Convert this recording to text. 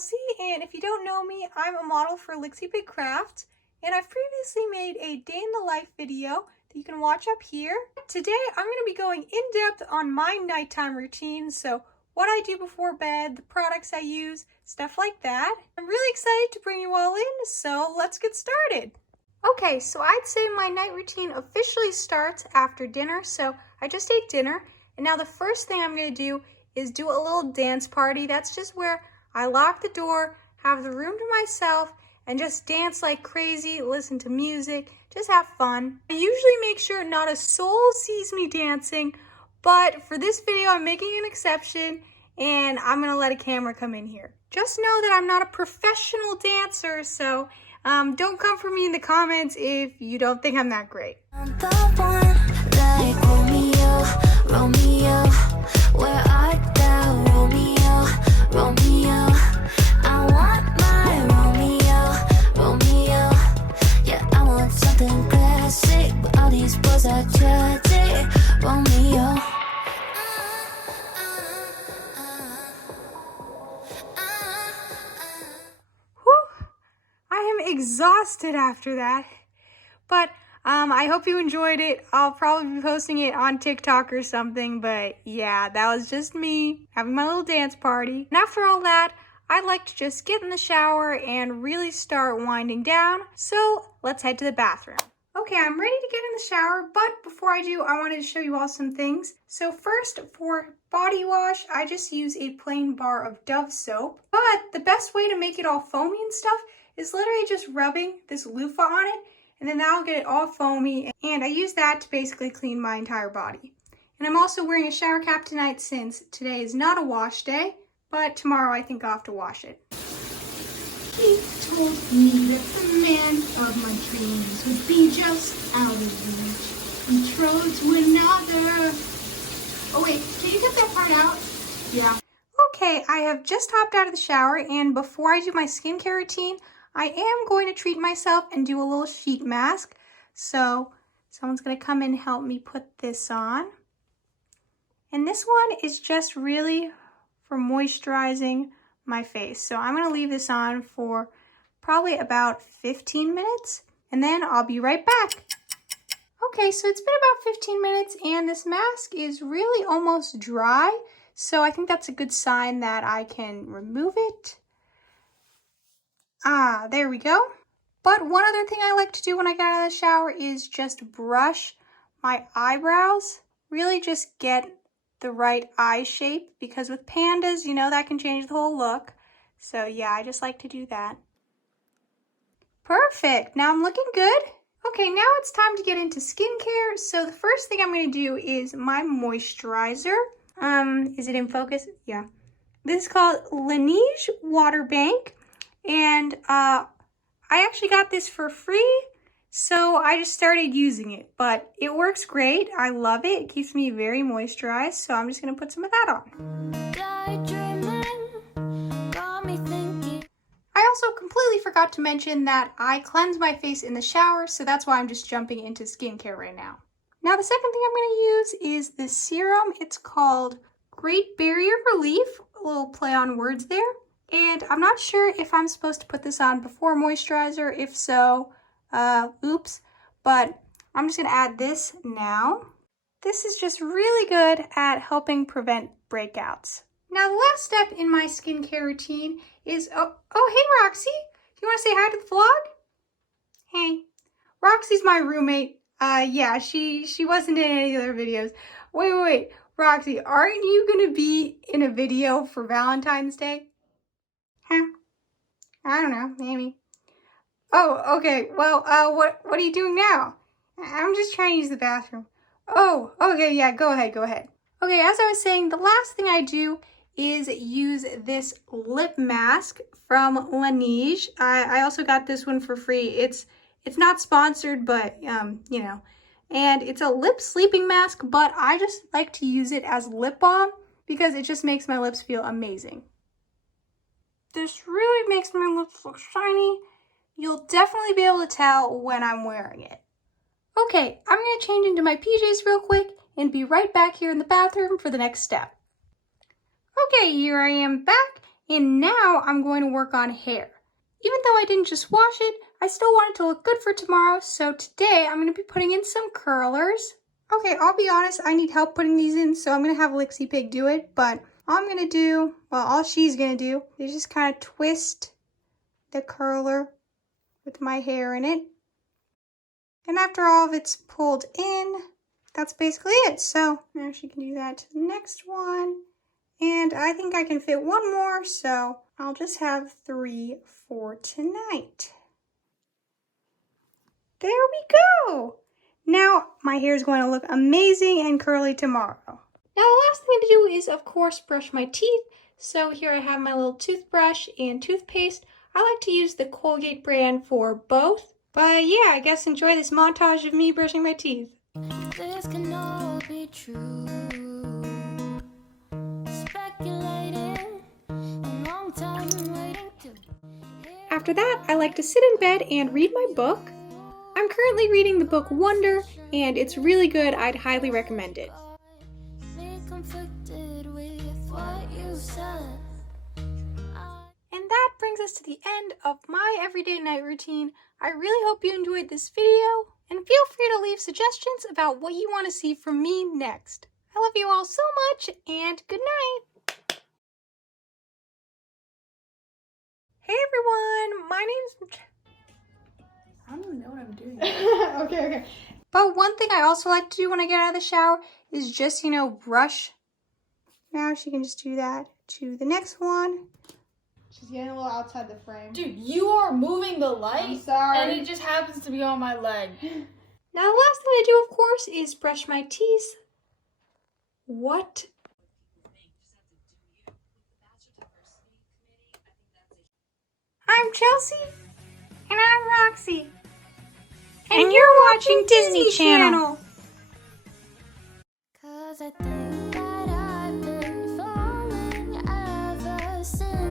Roxy, and if you don't know me, I'm a model for Roxy Big Crafts, and I've previously made a day in the life video that you can watch up here. Today, I'm going to be going in depth on my nighttime routine, so what I do before bed, the products I use, stuff like that. I'm really excited to bring you all in, so let's get started. Okay, so I'd say my night routine officially starts after dinner, so I just ate dinner, and now the first thing I'm going to do is do a little dance party. That's just where I lock the door, have the room to myself, and just dance like crazy, listen to music, just have fun. I usually make sure not a soul sees me dancing, but for this video I'm making an exception, and I'm going to let a camera come in here. Just know that I'm not a professional dancer, so don't come for me in the comments if you don't think I'm that great. I'm the one like Romeo, where art thou, Romeo? I want my Romeo, yeah, I want something classic, but all these boys are tragic, Romeo. I am exhausted after that, but I hope you enjoyed it. I'll probably be posting it on TikTok or something, but yeah, that was just me having my little dance party. And after all that, I'd like to just get in the shower and really start winding down, so let's head to the bathroom. Okay, I'm ready to get in the shower, but before I do, I wanted to show you all some things. So first, for body wash, I just use a plain bar of Dove soap, but the best way to make it all foamy and stuff is literally just rubbing this loofah on it, and then that'll get it all foamy, and I use that to basically clean my entire body. And I'm also wearing a shower cap tonight since today is not a wash day, but tomorrow I think I'll have to wash it. He told me that the man of my dreams would be just out of reach. He trod to another. Oh wait, can you get that part out? Yeah. Okay, I have just hopped out of the shower, and before I do my skincare routine, I am going to treat myself and do a little sheet mask. So someone's going to come in and help me put this on. And this one is just really for moisturizing my face. So I'm going to leave this on for probably about 15 minutes, and then I'll be right back. Okay, so it's been about 15 minutes, and this mask is really almost dry. So I think that's a good sign that I can remove it. Ah, there we go. But one other thing I like to do when I get out of the shower is just brush my eyebrows. Really just get the right eye shape, because with pandas, you know, that can change the whole look. So yeah, I just like to do that. Perfect, now I'm looking good. Okay, now it's time to get into skincare. So the first thing I'm going to do is my moisturizer. Is it in focus? Yeah. This is called Laneige Water Bank. And I actually got this for free, so I just started using it. But it works great. I love it. It keeps me very moisturized, so I'm just going to put some of that on. I also completely forgot to mention that I cleanse my face in the shower, so that's why I'm just jumping into skincare right now. Now the second thing I'm going to use is this serum. It's called Great Barrier Relief, a little play on words there. And I'm not sure if I'm supposed to put this on before moisturizer. If so, oops. But I'm just going to add this now. This is just really good at helping prevent breakouts. Now the last step in my skincare routine is, oh hey Roxy, do you want to say hi to the vlog? Hey, Roxy's my roommate. Yeah, she wasn't in any other videos. Wait, Roxy, aren't you gonna be in a video for Valentine's Day? Huh? I don't know, maybe. Oh, okay, well, what are you doing now? I'm just trying to use the bathroom. Oh, okay, yeah, go ahead. Okay, as I was saying, the last thing I do is use this lip mask from Laneige. I also got this one for free. It's not sponsored, but you know, and it's a lip sleeping mask, but I just like to use it as lip balm because it just makes my lips feel amazing. This really makes my lips look shiny. You'll definitely be able to tell when I'm wearing it. Okay, I'm going to change into my PJs real quick and be right back here in the bathroom for the next step. Okay, here I am back, And now I'm going to work on hair. Even though I didn't just wash it, I still want it to look good for tomorrow, so today I'm going to be putting in some curlers. Okay, I'll be honest, I need help putting these in, so I'm going to have Lixie Pig do it, but all I'm going to do, well, all she's going to do is just kind of twist the curler with my hair in it. And after all of it's pulled in, that's basically it. So now she can do that to the next one. And I think I can fit one more, so I'll just have 3 for tonight. There we go! Now my hair is going to look amazing and curly tomorrow. Now the last thing to do is, of course, brush my teeth. So here I have my little toothbrush and toothpaste. I like to use the Colgate brand for both. But yeah, I guess enjoy this montage of me brushing my teeth. This can all be true. Speculating, a long time waiting to. After that, I like to sit in bed and read my book. I'm currently reading the book Wonder, and it's really good. I'd highly recommend it. Conflicted with what you said. And that brings us to the end of my everyday night routine. I really hope you enjoyed this video, and feel free to leave suggestions about what you want to see from me next. I love you all so much, and good night! Hey everyone, my name's... I don't even know what I'm doing. Okay. But one thing I also like to do when I get out of the shower is just, brush. Now she can just do that to the next one. She's getting a little outside the frame. Dude, you are moving the light. I'm sorry. And it just happens to be on my leg. Now the last thing I do, of course, is brush my teeth. What? I'm Chelsea. And I'm Roxy. And you're watching Disney Channel. 'Cause I think